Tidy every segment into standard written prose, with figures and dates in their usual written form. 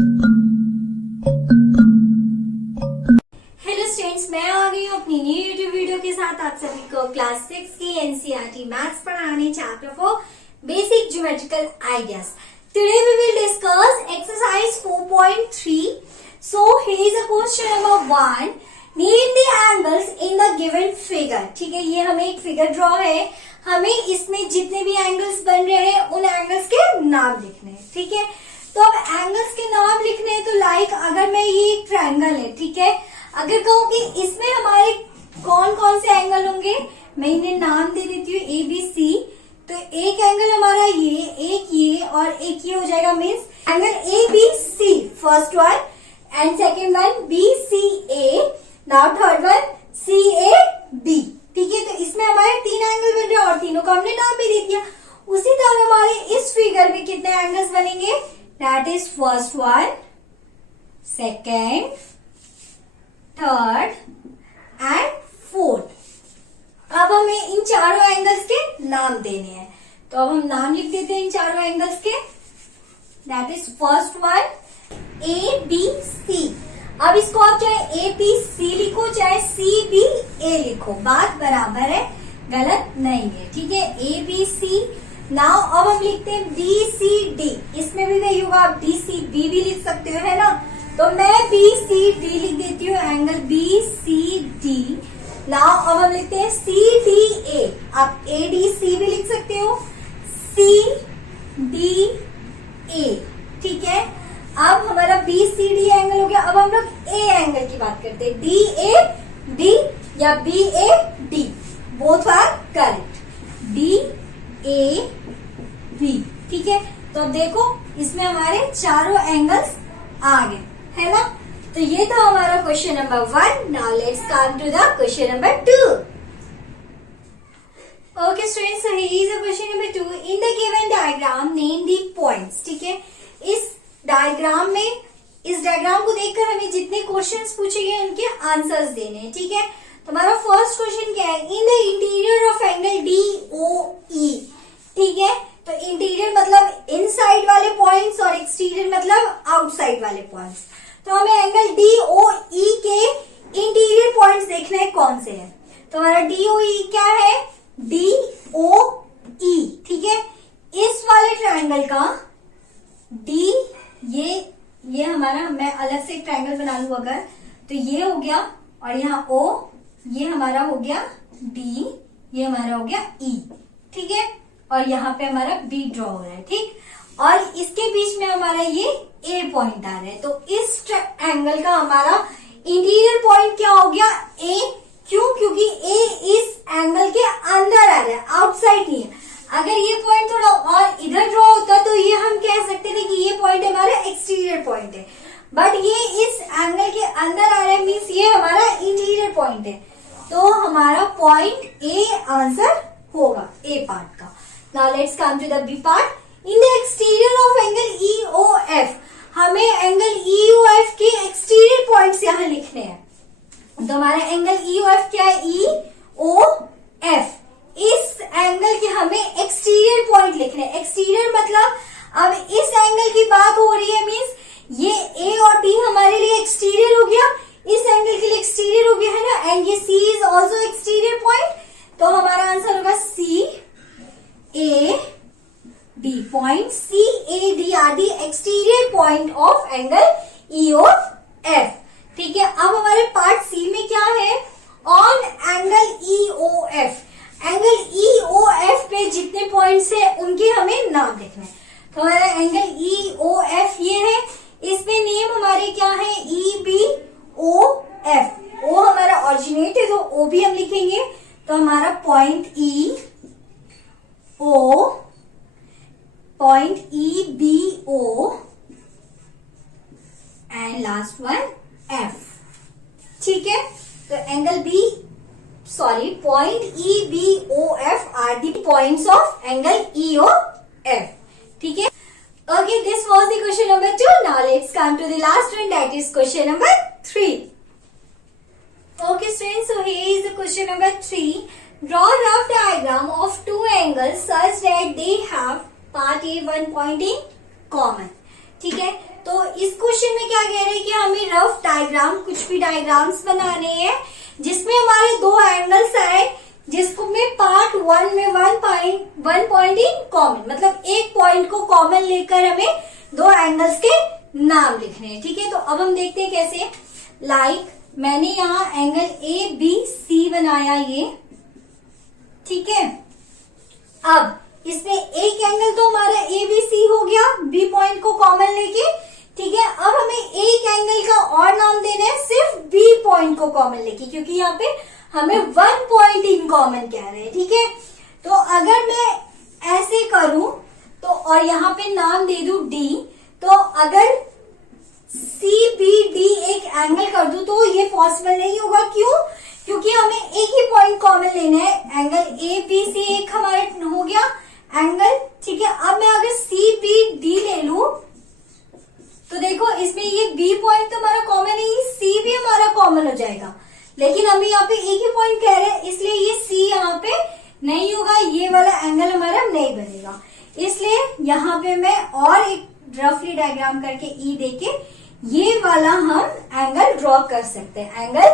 Hello students, मैं आ गई हूँ अपनी न्यू यूट्यूब वीडियो के साथ आप सभी को क्लास 6 की एनसीईआरटी मैथ्स पढ़ाने chapter for basic geometrical ideas. Today we will discuss exercise 4.3. So here is a question number 1. Name the angles in the given figure. ठीक है, ये हमें एक फिगर ड्रॉ है, हमें इसमें जितने भी एंगल्स बन रहे हैं उन एंगल्स के नाम लिखने हैं. ठीक है, तो अब एंगल्स के नाम लिखने हैं तो लाइक अगर मैं ये एक ट्रायंगल है, ठीक है, अगर कहूँ कि इसमें हमारे कौन कौन से एंगल होंगे, मैं इन्हें नाम दे देती हूँ ए बी सी. तो एक एंगल हमारा ये, एक ये और एक ये हो जाएगा, means angle A B C first one, and second one B C A, now third one C A B. ठीक है, तो इसमें हमारे तीन एंगल बन रहे हैं और तीनों का हमने नाम भी दे दिया. उसी तरह हमारे इस फिगर में कितने एंगल्स बनेंगे, that is first one, second, third and fourth. अब हमें इन चारों एंगल्स के नाम देने हैं, तो अब हम नाम लिख देते हैं इन चारों एंगल्स के. That is first one A B C. अब इसको आप चाहे ए बी सी लिखो चाहे सी बी ए लिखो, बात बराबर है, गलत नहीं है. ठीक है, ए बी सी. नाउ अब हम लिखते हैं बी सी डी. इसमें भी वही होगा, आप डी सी बी भी लिख सकते हो, है ना. तो मैं बी सी डी लिख देती हूँ, angle B C D. Now अब हम लिखते हैं सी डी ए. आप ए डी सी भी लिख सकते हो, सी डी ए. ठीक है, अब हमारा बी सी डी एंगल हो गया. अब हम लोग ए एंगल की बात करते हैं, डी ए बी या B A D, both are correct. D A B. ठीक है, तो देखो इसमें हमारे चारों एंगल्स आ गए, है ना. तो ये था हमारा question number 1. Now let's come to the question number 2. Okay students, so here is the question number 2. In the given diagram name the points. ठीक है, इस डायग्राम में, इस डायग्राम को देखकर हमें जितने क्वेश्चंस पूछे गए उनके आंसर्स देने हैं. ठीक है, तो हमारा फर्स्ट क्वेश्चन क्या है, in the interior of angle D O E. ठीक है, तो इंटीरियर मतलब इनसाइड वाले पॉइंट्स और एक्सटीरियर मतलब आउटसाइड वाले पॉइंट्स. तो हमें एंगल डी ओ ई के इंटीरियर पॉइंट्स देखना है कौन से हैं. तो हमारा डी ओ ई क्या है, डी ओ ई. ठीक है, इस वाले ट्रायंगल का डी, ये हमारा, मैं अलग से एक ट्रायंगल बना लू अगर, तो ये हो गया और यहाँ ओ, ये हमारा हो गया डी, ये हमारा हो गया ई. ठीक है, और यहाँ पे हमारा बी ड्रॉ हो रहा है. ठीक, और इसके बीच में हमारा ये ए पॉइंट आ रहा है. तो इस एंगल का हमारा इंटीरियर पॉइंट क्या हो गया, ए. क्यों, क्योंकि ए इस एंगल के अंदर आ रहा है, आउटसाइड नहीं है. अगर ये पॉइंट थोड़ा और इधर ड्रॉ होता तो ये हम कह सकते थे कि ये पॉइंट हमारा एक्सटीरियर पॉइंट है, बट ये इस एंगल के अंदर आ रहा है, मीन्स ये हमारा इंटीरियर पॉइंट है. तो हमारा पॉइंट ए आंसर होगा, ए पार्ट का. Now let's come to the B part. In the exterior of angle E O F. हमें एंगल ई ओ एफ के एक्सटीरियर पॉइंट्स यहाँ लिखने हैं. तो हमारा एंगल ई ओ एफ क्या है, ई ओ एफ. इस एंगल के हमें एक्सटीरियर पॉइंट लिखने हैं. एक्सटीरियर मतलब अब इस एंगल की बात हो रही है, मीन्स ये ए और डी हमारे लिए एक्सटीरियर हो गया, इस एंगल के लिए एक्सटीरियर हो गया, है ना. एंड ये C is also exterior point. तो हमारा आंसर होगा C A D. Point C A D are the exterior point of angle E O F. ठीक है, अब हमारे पार्ट सी में क्या है, on angle E O F. Angle E O F पे जितने पॉइंट्स है उनके हमें नाम देखना है. तो हमारा एंगल ई ओ एफ ये है, इसमें नेम हमारे क्या है, ई बी ओ एफ. ओ हमारा ऑरिजिनेट है तो ओ भी हम लिखेंगे. तो हमारा point E O, point E B O and last one F. ठीक है, तो angle B, sorry, point E B O F are the points of angle E O F. ठीक है, okay, this was the question number 2. Now let's come to the last one, that is question number 3. Okay students, so here is the question number 3. Draw rough diagram of two angles such that they have part A one point in common. ठीक है, तो इसको क्या कह रहे हैं कि हमें रफ डायग्राम, कुछ भी डायग्राम्स बनाने हैं जिसमें हमारे दो एंगल्स आए, जिसको में पार्ट 1 में वन पॉइंट इन कॉमन, मतलब एक पॉइंट को कॉमन लेकर हमें दो एंगल्स के नाम लिखने हैं। ठीक है, तो अब हम देखते हैं कैसे। मैंने यहाँ एंगल ABC बनाया ये, ठीक है। अब इसमें एक एंगल तो हमारा ABC हो गया B पॉइंट को कॉमन लेके, ठीक है। अब हमें एक एंगल का और नाम देना है सिर्फ B पॉइंट को कॉमन लेके, क्योंकि यहाँ पे हमें 1 पॉइंट इन कॉमन कह रहे हैं, ठीक है। तो अगर मैं ऐसे करूं तो और यहाँ पे नाम दे दूं D, तो अगर CBD एक एंगल कर दूं तो ये पॉसिबल नहीं होगा। क्यों? क्योंकि हमें एक ही पॉइंट कॉमन लेना है। एंगल ABC एक हमारा हो गया एंगल, ठीक है। अब मैं अगर CBD ले लूं तो देखो इसमें ये B पॉइंट तो हमारा कॉमन है, ये C भी हमारा कॉमन हो जाएगा, लेकिन हमें यहाँ पे एक ही पॉइंट कह रहे हैं, इसलिए ये C यहाँ पे नहीं होगा, ये वाला एंगल हमारा नहीं बनेगा। इसलिए यहाँ पे मैं और एक रफली डायग्राम करके E देके ये वाला हम एंगल ड्रॉ कर सकते हैं, एंगल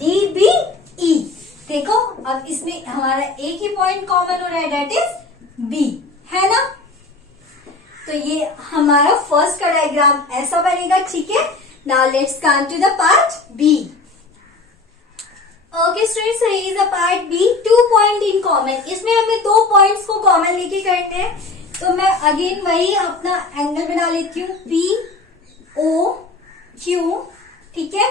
DBE। देखो अब इसमें हमारा एक ही पॉइंट कॉमन हो रहा है, डेट इज B, है ना। तो ये हमारा फर्स्ट का डायग्राम ऐसा बनेगा, ठीक है। Now let's come to the part B। Okay students, here is a part B, 2 point in common. इसमें हमें दो पॉइंट्स को कॉमन लेके करने हैं, तो मैं अगेन वही अपना एंगल बना लेती हूँ POQ, ठीक है।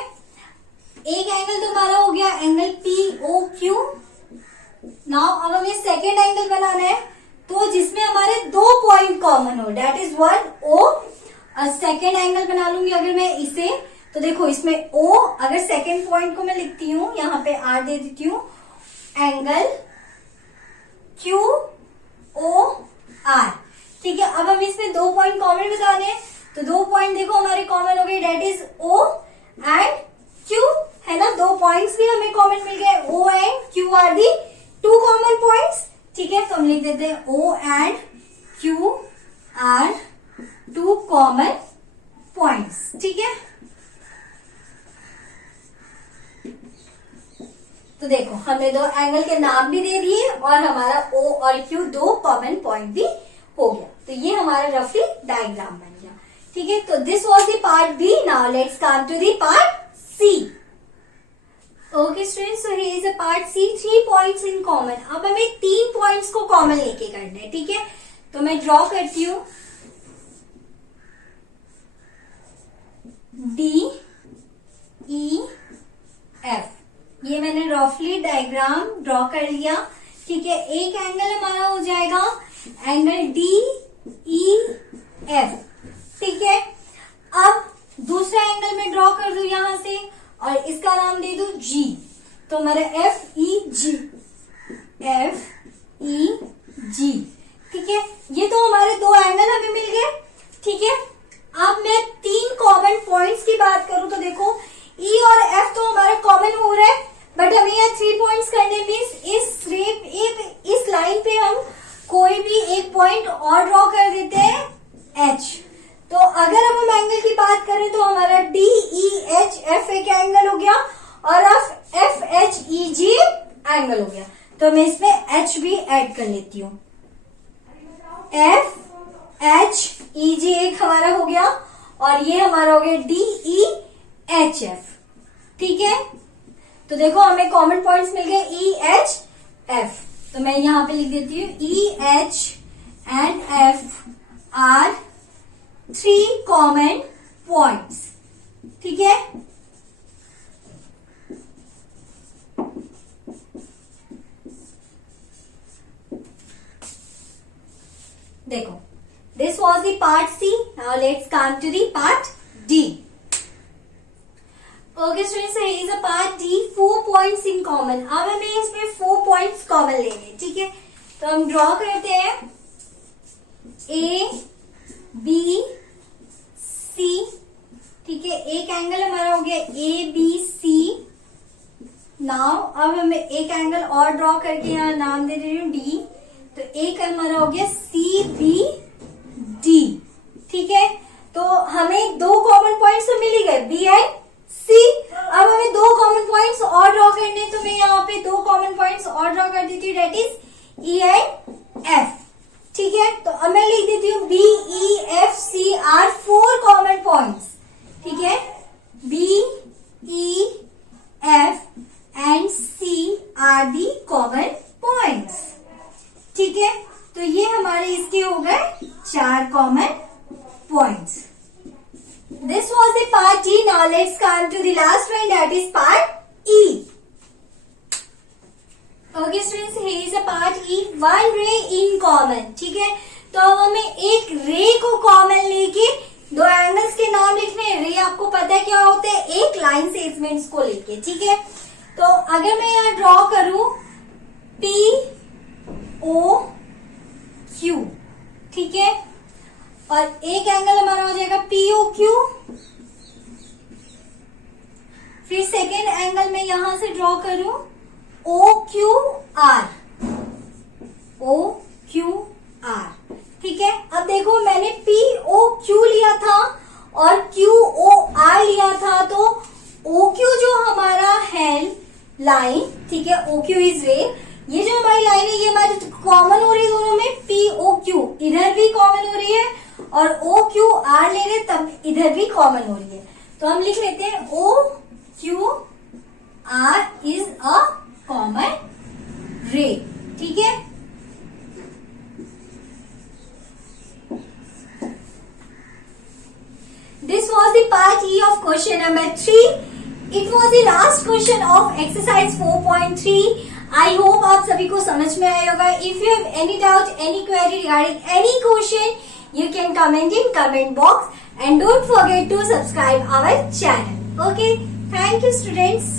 एक एंगल तो हमारा हो गया एंगल POQ। नाउ अब हमें सेकेंड एंगल बनाना है, तो जिसमें हमारे दो पॉइंट कॉमन हो, that is 1O। Second angle बना लूंगी अगर मैं इसे, तो देखो इसमें O, अगर सेकेंड पॉइंट को मैं लिखती हूँ यहाँ पे R दे देती हूँ, एंगल QOR, ठीक है। अब हम इसमें दो पॉइंट कॉमन बताने हैं, तो दो पॉइंट देखो हमारे कॉमन हो गए, that is O and Q, है ना। दो पॉइंट्स भी हमें कॉमन मिल गए, O and Q are the 2 common points, ठीक है। तो हम लिख देते हैं O and Q are 2 common points, ठीक है। तो देखो हमने दो एंगल के नाम भी दे दिए और हमारा O और Q दो कॉमन पॉइंट भी हो गया। तो ये हमारा रफली डायग्राम बन गया, ठीक है। तो this was the part B। Now let's come to the part C। Okay students, so here is a part C, 3 points in common. अब हमें 3 पॉइंट्स को कॉमन लेके करना है, ठीक है। तो मैं ड्रॉ करती हूँ DEF। ये मैंने रफली डायग्राम ड्रॉ कर लिया, ठीक है। एक एंगल हमारा हो जाएगा एंगल DEF, ठीक है। अब दूसरा एंगल मैं ड्रॉ कर दूं यहां से और इसका नाम दे दूं G, तो हमारा FEG, ठीक है। ये तो हमारे दो एंगल हमें मिल गए, ठीक है। अब मैं 3 कॉमन पॉइंट्स की बात करूं तो देखो E और F तो हमारा कॉमन हो रहा है, बट हमें यहाँ 3 पॉइंट्स करने मीन्स इस लाइन पे हम कोई भी एक पॉइंट और ड्रॉ कर देते हैं H। तो अगर अब हम एंगल की बात करें तो हमारा DEHF एक एंगल हो गया और अब FHEG एंगल हो गया, तो मैं इसमें H भी ऐड कर लेती हूँ। FHEG एक हमारा हो गया और ये हमारा हो गया DEHF, ठीक है। तो देखो हमें कॉमन पॉइंट्स मिल गए EHF, तो मैं यहाँ पे लिख देती हूँ EH and F are 3 common points, ठीक है। देखो this was the part C। Now let's come to the part D। Okay students, here is a part D, 4 points in common. अब हमें इसमें 4 पॉइंट्स कॉमन लेने, ठीक है। तो हम ड्रॉ करते हैं A B C, ठीक है। एक एंगल हमारा हो गया ABC। नाउ अब हमें एक एंगल और ड्रॉ करके यहाँ नाम दे रही हूँ D, तो एक हमारा हो गया CBD, ठीक है। तो हमें 2 कॉमन पॉइंट्स तो मिल ही एंड सी। अब हमें दो कॉमन पॉइंट्स और ड्रॉ करने, तो मैं यहाँ पे दो कॉमन पॉइंट्स और ड्रॉ कर देती हूँ, that is E and F. ठीक है, तो अब मैं लिख देती हूँ B E F C are four common points. ठीक है, B E F and C are the common points. ठीक है, तो ये हमारे इसके हो गए चार common points. This was the part D. Now let's come to the last one, that is part E. Okay students, here is a part E. One ray in common. ठीक है, तो अब हमें एक रे को कॉमन लेके दो एंगल्स के नाम लिखने हैं। रे आपको पता है क्या होते हैं, एक लाइन सेगमेंट्स को लेके। ठीक है, तो अगर मैं यहाँ ड्रॉ करूं पी ओ क्यू, ठीक है, और एक एंगल हमारा हो जाएगा पीओ क्यू। फिर सेकेंड एंगल में यहां से ड्रॉ करूं O Q R, O Q R. ठीक है, अब देखो मैंने पी ओ क्यू लिया था और क्यू ओ आर लिया था, तो ओ क्यू जो हमारा है लाइन, ठीक है, ओ क्यू इज रे, ये जो हमारी लाइन है ये हमारी कॉमन हो रही है दोनों में, पी ओ क्यू इधर भी कॉमन हो रही है और ओ क्यू आर ले रहे तब इधर भी कॉमन हो रही है। तो हम लिख लेते हैं O Q R is a common ray. ठीक है, this was the part E of question number 3। It was the last question of exercise 4.3। I hope आप सभी को समझ में आया होगा। If you have any doubt, any query regarding any question, you can comment in comment box and don't forget to subscribe our channel. Okay, thank you students.